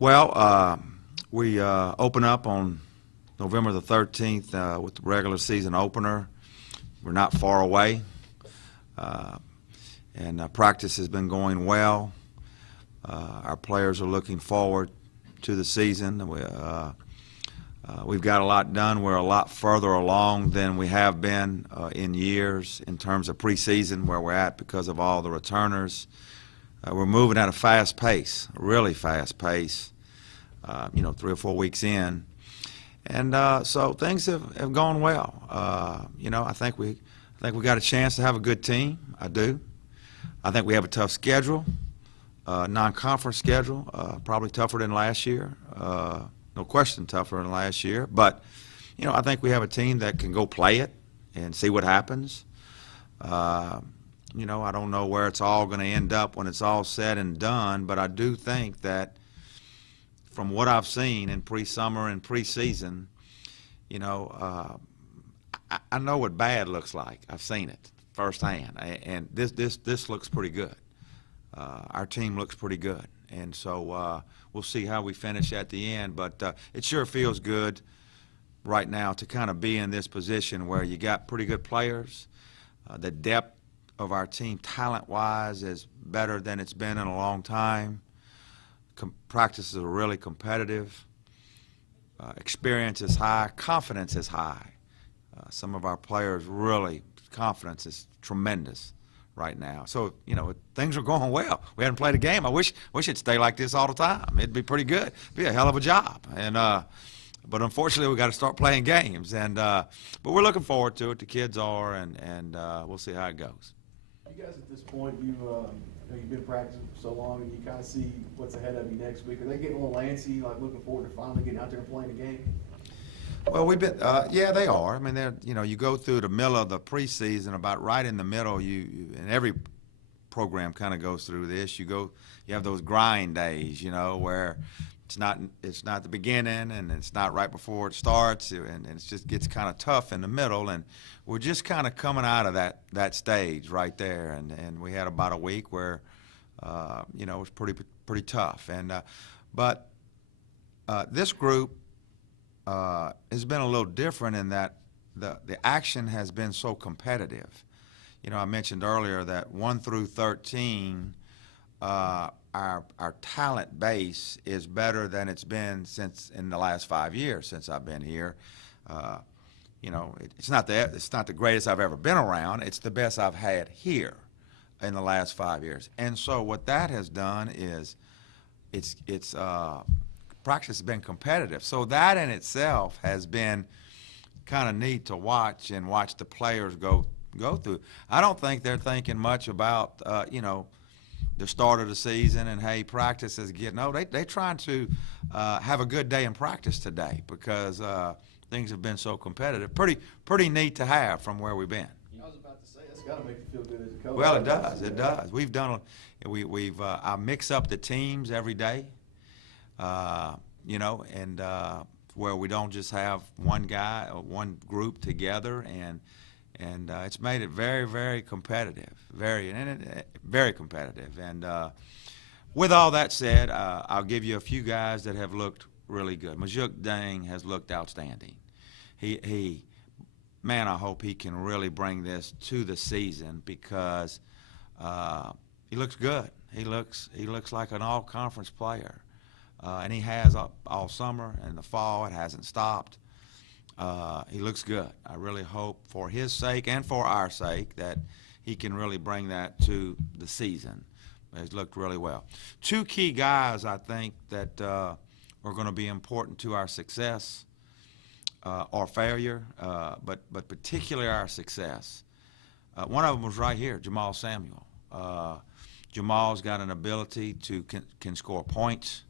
Well, we open up on November the 13th with the regular season opener. We're not far away, uh, and practice has been going well. Our players are looking forward to the season. We've got a lot done. We're a lot further along than we have been in years in terms of preseason, where we're at because of all the returners. We're moving at a fast pace, a really fast pace, 3 or 4 weeks in. And so things have gone well. I think we got a chance to have a good team. I do. I think we have a tough schedule, non-conference schedule, probably tougher than last year. No question tougher than last year. But, I think we have a team that can go play it and see what happens. I don't know where it's all going to end up when it's all said and done, but I do think that from what I've seen in pre-summer and preseason, I know what bad looks like. I've seen it firsthand, and this looks pretty good. Our team looks pretty good, and so we'll see how we finish at the end. But it sure feels good right now to kind of be in this position where you got pretty good players. The depth of our team, talent-wise, is better than it's been in a long time. Practices are really competitive. Experience is high. Confidence is high. Some of our players really, confidence is tremendous right now. So, things are going well. We haven't played a game. I wish it'd stay like this all the time. It'd be pretty good. It'd be a hell of a job. But unfortunately, we got to start playing games. But we're looking forward to it. The kids are, and we'll see how it goes. You guys at this point, you've been practicing for so long, and you kind of see what's ahead of you next week. Are they getting a little antsy, like looking forward to finally getting out there and playing a game? Well, we've been, yeah, they are. I mean, you go through the middle of the preseason, about right in the middle. And every program kind of goes through this. You have those grind days, where it's not the beginning, and it's not right before it starts, and it just gets kind of tough in the middle. And we're just kind of coming out of that stage right there. And we had about a week where, it was pretty tough. But this group has been a little different in that the action has been so competitive. I mentioned earlier that 1 through 13, our talent base is better than it's been since in the last 5 years since I've been here. It's not the greatest I've ever been around. It's the best I've had here in the last 5 years. And so what that has done is it's practice has been competitive. So that in itself has been kind of neat to watch the players go through. I don't think they're thinking much about the start of the season and hey, practice is getting. No, they trying to have a good day in practice today because things have been so competitive. Pretty neat to have from where we've been. I was about to say that's got to make you feel good as a coach. Well, it does. It does. I mix up the teams every day. Where we don't just have one guy or one group together, and it's made it very, very competitive, very competitive. And with all that said, I'll give you a few guys that have looked really good. Majuk Dang has looked outstanding. Man, I hope he can really bring this to the season because he looks good. He looks like an all-conference player. And he has all summer and the fall. It hasn't stopped. He looks good. I really hope for his sake and for our sake that he can really bring that to the season. He's looked really well. Two key guys, I think, that are going to be important to our success or failure, but particularly our success. One of them was right here, Jamal Samuel. Jamal's got an ability to can score points.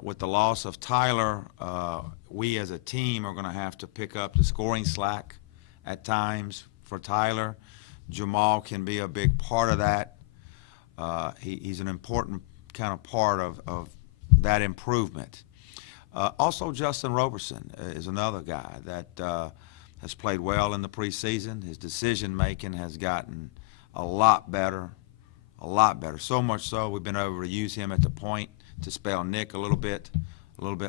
With the loss of Tyler, we as a team are going to have to pick up the scoring slack at times for Tyler. Jamal can be a big part of that. He's an important kind of part of that improvement. Also, Justin Roberson is another guy that has played well in the preseason. His decision-making has gotten a lot better a lot better. So much so we've been able to use him at the point to spell Nick a little bit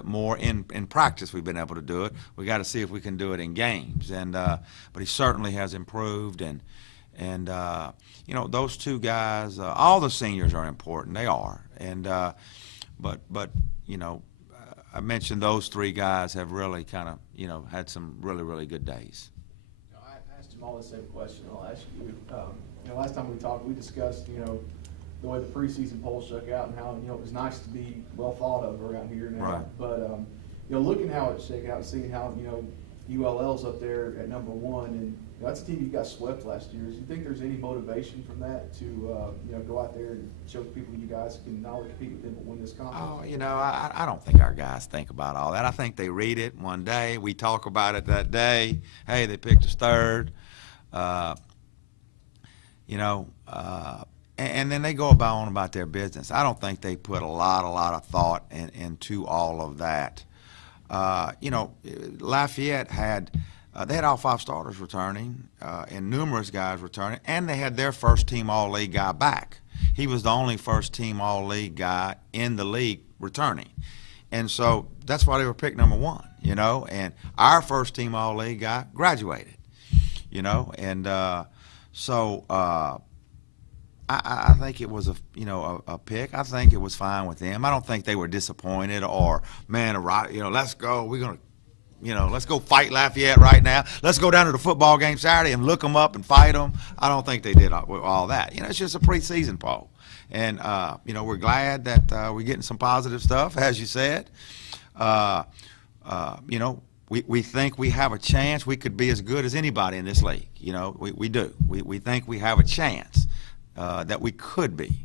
more. In practice we've been able to do it. We got to see if we can do it in games. And but he certainly has improved. And you know, those two guys, all the seniors are important. They are. And but you know, I mentioned those three guys have really kind of, you know, had some really good days. I asked him all the same question. I'll ask you. You know, last time we talked, we discussed, you know, the way the preseason poll shook out and how, you know, it was nice to be well thought of around here now. Right. But you know, looking how it's shaking out, seeing how, you know, ULL's up there at #1, and you know, that's a team you got swept last year. Do you think there's any motivation from that to you know, go out there and show people you guys can not only compete with them but win this conference? Oh, you know, I don't think our guys think about all that. I think they read it one day. We talk about it that day. Hey, they picked us third. You know, and then they go on about their business. I don't think they put a lot of thought into all of that. You know, Lafayette had they had all 5 starters returning and numerous guys returning, and they had their first team All-League guy back. He was the only first team All-League guy in the league returning, and so that's why they were picked #1. You know, and our first team All-League guy graduated. You know, and so I think it was a pick. I think it was fine with them. I don't think they were disappointed or, man, you know, let's go. We're gonna, you know, let's go fight Lafayette right now. Let's go down to the football game Saturday and look them up and fight them. I don't think they did all that. You know, it's just a preseason poll, and you know, we're glad that we're getting some positive stuff, as you said. You know, we think we have a chance. We could be as good as anybody in this league. You know, we do. We think we have a chance that we could be.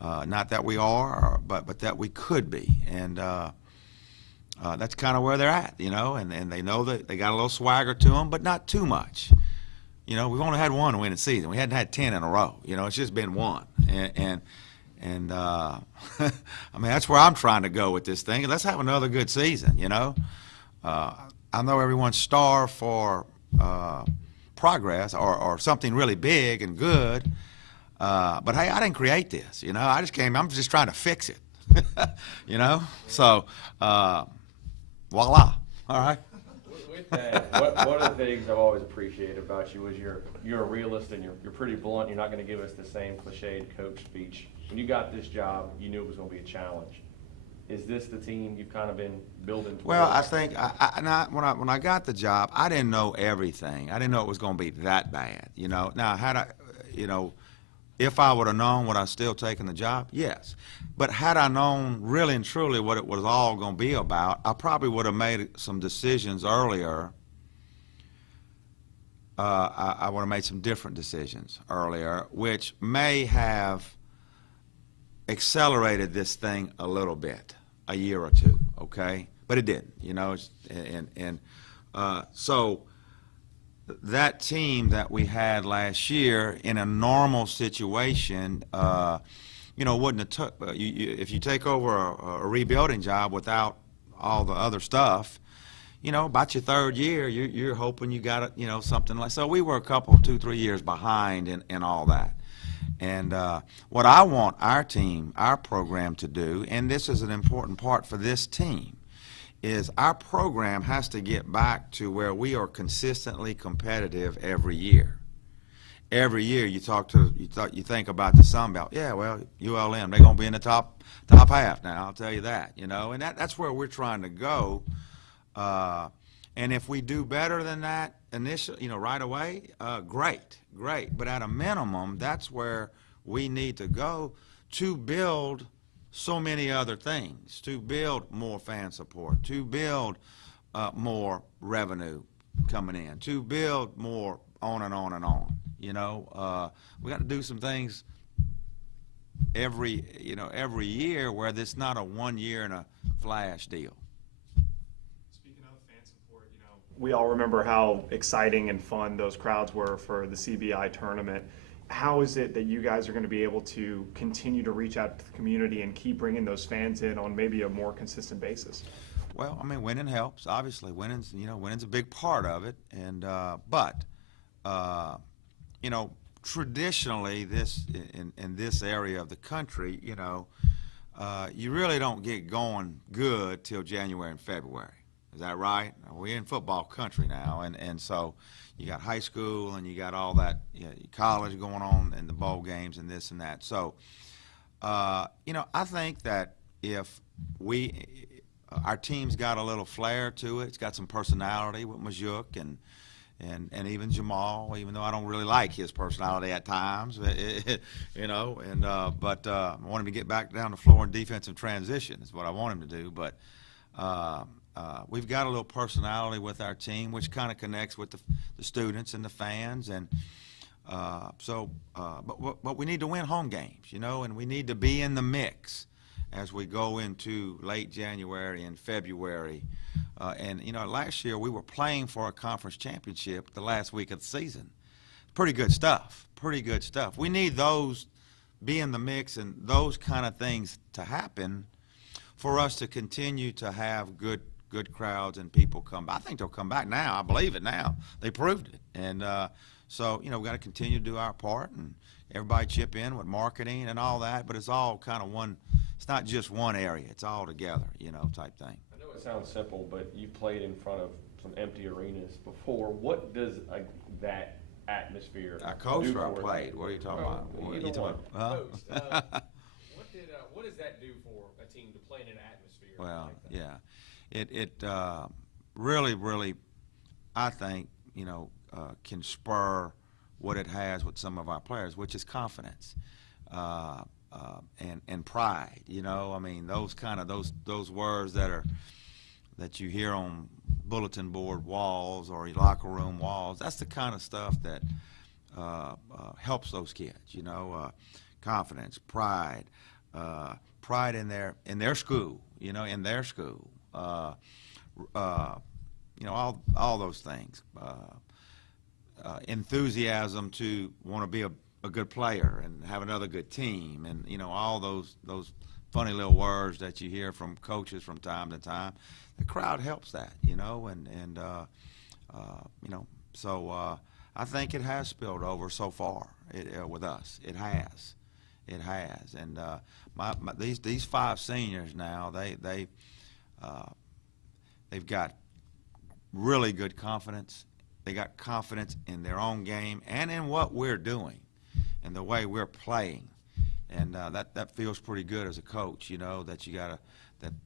Not that we are, but that we could be. And that's kind of where they're at, you know, and they know that they got a little swagger to them, but not too much. You know, we've only had one winning season. We hadn't had 10 in a row. You know, it's just been one. And I mean, that's where I'm trying to go with this thing. Let's have another good season, you know. I know everyone's starved for progress or something really big and good, but hey, I didn't create this, you know. I'm just trying to fix it, you know. So, voila. All right. With that, one of the things I've always appreciated about you is you're a realist and you're pretty blunt. You're not going to give us the same cliched coach speech. When you got this job, you knew it was going to be a challenge. Is this the team you've kind of been building towards? Well, I think when I got the job, I didn't know everything. I didn't know it was going to be that bad, you know. Now, if I would have known, would I still taken the job? Yes. But had I known really and truly what it was all going to be about, I probably would have made some decisions earlier. I would have made some different decisions earlier, which may have accelerated this thing a little bit, a year or two, okay? But it didn't, you know. So that team that we had last year in a normal situation, you know, wouldn't have took. If you take over a rebuilding job without all the other stuff, you know, about your third year, you're hoping you got it, you know, something like. So we were a couple, 2-3 years behind in all that. And what I want our team, our program to do, and this is an important part for this team, is our program has to get back to where we are consistently competitive every year. Every year you think about the Sun Belt. Yeah, well, ULM, they're going to be in the top half now, I'll tell you that, you know. And that's where we're trying to go. And if we do better than that initially, you know, right away, great. But at a minimum, that's where we need to go to build so many other things, to build more fan support, to build more revenue coming in, to build more on and on and on. You know, we got to do some things every year where it's not a 1 year and a flash deal. We all remember how exciting and fun those crowds were for the CBI tournament. How is it that you guys are going to be able to continue to reach out to the community and keep bringing those fans in on maybe a more consistent basis? Well, I mean, winning helps. Obviously, winning's a big part of it. And but you know, traditionally, in this area of the country, you really don't get going good till January and February. Is that right? We're in football country now, and so you got high school and you got all that college going on and the bowl games and this and that. So, I think that if our team's got a little flair to it, it's got some personality with Majuk and even Jamal, even though I don't really like his personality at times, but I want him to get back down the floor in defensive transition is what I want him to do. But we've got a little personality with our team, which kind of connects with the students and the fans, and but we need to win home games, and we need to be in the mix as we go into late January and February. Last year we were playing for a conference championship the last week of the season. Pretty good stuff. We need those, be in the mix and those kind of things to happen for us to continue to have good crowds and people come back. I think they'll come back now. I believe it now. They proved it. And we've got to continue to do our part and everybody chip in with marketing and all that, but it's all kind of one. It's not just one area. It's all together, type thing. I know it sounds simple, but you played in front of some empty arenas before. What does that atmosphere I coached do where I for played. you? What are you talking about? Well, You talking about? Coach, what does that do for a team to play in an atmosphere Well, like that? yeah, it really, I think, can spur what it has with some of our players, which is confidence and pride. I mean, those words that you hear on bulletin board walls or locker room walls. That's the kind of stuff that helps those kids. Confidence, pride. Pride in their school, in their school, all those things. Enthusiasm to want to be a good player and have another good team, and all those funny little words that you hear from coaches from time to time. The crowd helps that, So I think it has spilled over so far with us. It has. And these 5 seniors now, they've got really good confidence. They got confidence in their own game and in what we're doing and the way we're playing, and that feels pretty good as a coach.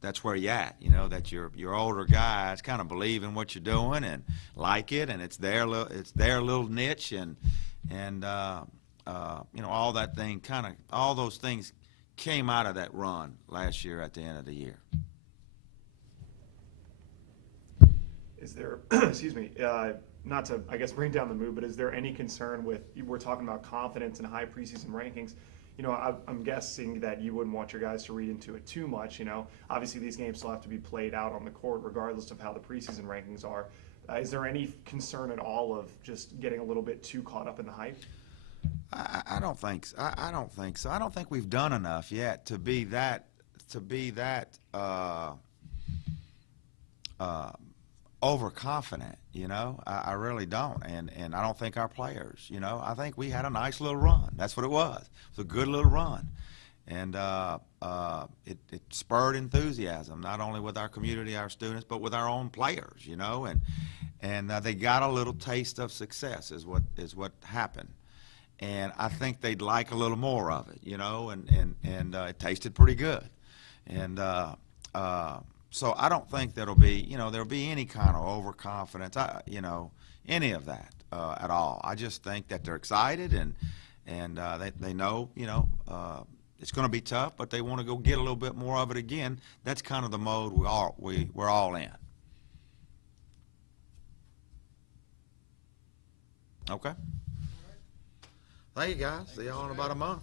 That's where you're at. That your older guys kind of believe in what you're doing and like it, and it's their little niche, and all that thing all those things came out of that run last year at the end of the year. Is there, excuse me, not to, I guess, bring down the mood, but is there any concern with, we're talking about confidence and high preseason rankings. I'm guessing that you wouldn't want your guys to read into it too much. Obviously these games still have to be played out on the court regardless of how the preseason rankings are. Is there any concern at all of just getting a little bit too caught up in the hype? I don't think so. I don't think so. I don't think we've done enough yet to be that overconfident. I really don't, and I don't think our players. I think we had a nice little run. That's what it was. It was a good little run, and it spurred enthusiasm not only with our community, our students, but with our own players. And they got a little taste of success is what happened. And I think they'd like a little more of it, and it tasted pretty good. And so I don't think there'll be any kind of overconfidence, any of that at all. I just think that they're excited and they know, it's going to be tough, but they want to go get a little bit more of it again. That's kind of the mode we're all in. Okay. Thank you, guys. See y'all in about a month.